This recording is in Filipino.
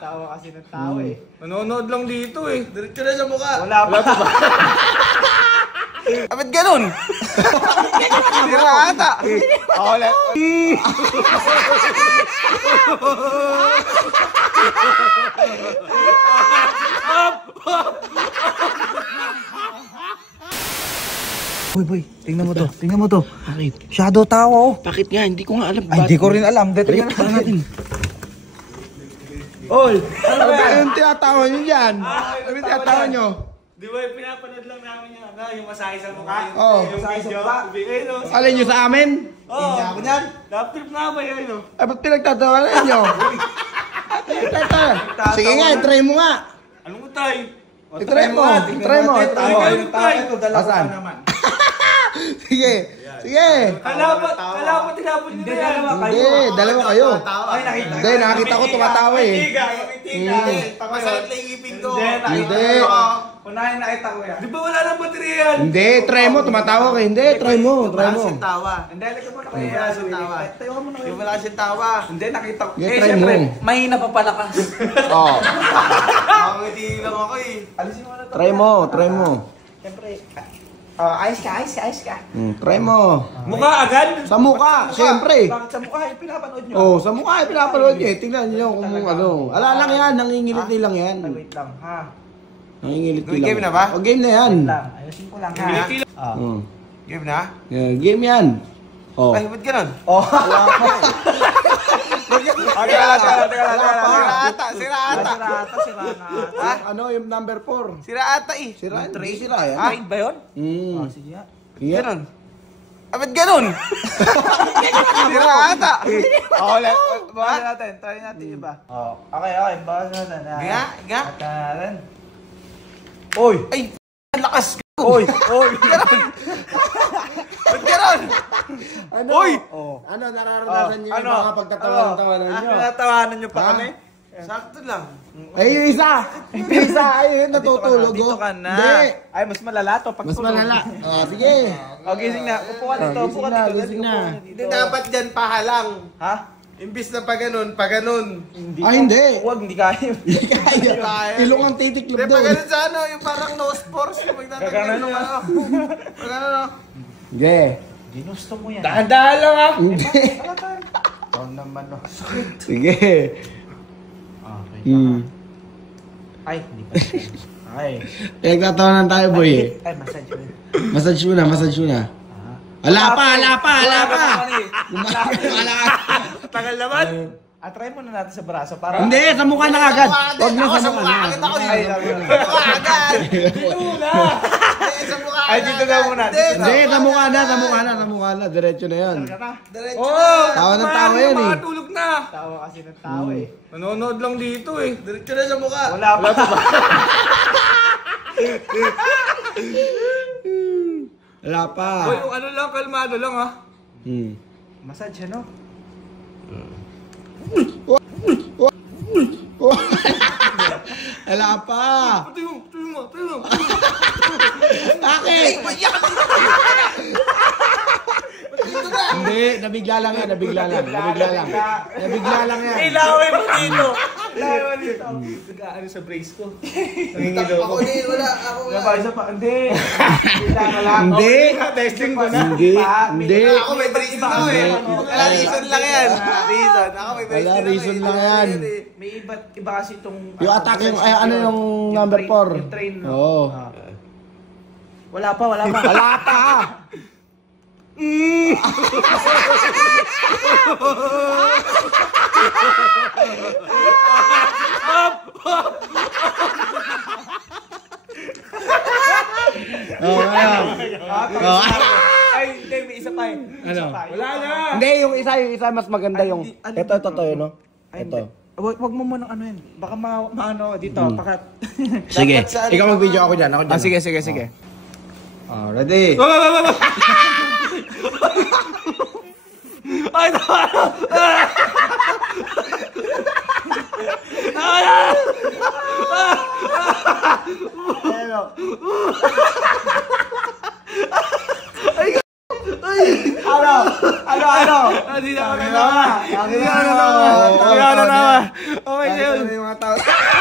Tawa kasi ng tao eh. Manonood lang dito eh. Diretso na sa mukha. Wala pa ba? Ba't ganun? Sira ata. Ulit. Boy, tingnan mo to. Tingnan mo to. Bakit? Shadow tawa oh. Bakit nga? Hindi ko nga alam. Ay, hindi ko rin alam. Tingnan natin. Oy! Ano ba yung tinatawa nyo dyan? Ano yung tinatawa nyo? Di ba yung pinapanood lang namin yung masahe sa mukha? Oo. Yung video. Bigay no? Alin nyo sa amin? Oo. Hindi ako niyan. Laptrip na ba yun no? Ay, ba't pinagtatawa na nyo? Sige nga, try mo nga. Anong utay? I-try mo. I-try mo. Ito, dalawa Asan? naman. Sige. Sige. Kalapat tinapon nyo na yan. Hindi, dalawa kayo. Ay, nakita. Hindi, nakita ko tumatawa eh. Masakit na ngipin ko. Hindi. Unahin nakita ko yan. Di ba wala nang baterya yan? Hindi, try mo. Tumatawa ka. Hindi, try mo. Try mo. Tawa. Hindi, lagyan mo na Yung kayo. wala siyang tawa. Tayo ka muna kayo. Yung wala siyang tawa. Hindi, nakita ko. Yeah, try mo. Mahina pa palakas. Oh. Nakangiti lang ako eh. Alisin mo na to. Try mo. Try mo. Siyempre. Ayos ka. Try mo. Mukha agad? Sa mukha, siyempre. Bakit sa mukha yung pinapanood nyo? Oh, sa mukha pinapanood niyo eh. Tingnan niyo kung ano. Ala lang yan, nangingilit lang yan. Wait lang, ha? Nangingilit lang. Game na ba? Oh, game na yan. Wait lang. Ayusin ko lang, ha? Oh. Game na? Yeah, game yan. Oh. Ay, ba't ganun? Oh. Sira ata. Sira na. Ano yung number 4? Sira ata eh. Sira, hindi sira yan. Trade ba yun? Sige. Sige. Yeah. Ganun. Ah, ba't ganun? Sira ata. Ulit. Bawasan natin. Try natin iba. Okay. Bawasan natin. Nga. Natin. Oy! Ay, ang lakas. Oy! Ba't ganun? Ano? Oy! Ano, nararanasan niyo yung Ano? mga pagtatawa-tawanan niyo? Pinatawanan nyo pa Ha? kami? Sakto lang. Ay, yung isa! Yung isa, ay, natutulog. Dito oh. ka na. Hindi. Ay, mas malala to. Pag Mas tulog. malala. Sige. O, gising na. Upo ka dito. Upo ka Gising na, dito. gising na. Hindi dapat dyan pahalang. Ha? Imbis na pa ganun. Hindi. Ah, hindi. Huwag, hindi kaya. Kaya. Ilong ang titiklop Hindi, daw. pa ganun sa ano, yung parang nose force. Yung magtatanggal Gaganon ng na. ano. Pag ano, no? Sige. Ginusto mo yan. Dahan-dahan lang ah. Hindi. Ikaw naman, no. Sige. Okay. Hmm. Ay, hindi pa. Ay. Nagtatawanan tayo, boy eh. Ay, massage mo. Massage mo na. Ala pa. Tagal naman. Try mo na natin sa braso para... Hindi, sa mukha na agad. Huwag na sa mukha na. Agad ako eh. Ay, Mukha agad. Muna. Sa mukha Ay, dito na muna. Hindi, sa mukha na. Diretso na yan. Diretso Oh, na. tawa ng tawa yan eh. Makatulog na. Tawa kasi ng tao eh. Manonood lang dito eh. Diretso na sa mukha. Wala pa ba? Wala pa. Boy, yung ano lang, kalmado lang ah. Massage, ano? Wala pa. Tuyo mo. Bakit? Hindi, nabigla lang yan. Nabigla lang yan. Ilaway mo dito. Ilaway mo dito. Ano sa brace ko? Nangingilo ko. Ako din, wala. Ako Wala pa, isa pa. Hindi. Bila ka lang. Hindi. Testing ko na. Hindi. Ako may reason ako eh. Wala reason lang yan. Reason. Ako may Wala reason lang yan. May iba kasi itong... Yung attack yung, ay ano yung number 4? Yung train, no? Oo. Wala pa. Wala pa. Ay, hindi, may isa pa eh. Ano? Wala na. Hindi, yung isa mas maganda yung... Ito, no? Ito. Wag mo muna ano yan. Baka maano dito, pakat. Sige, ikaw mag-video ako dyan. Sige. Ready? Ay, tama. Ano? Hindi na ako nalawa. Okay, yun. tatawa.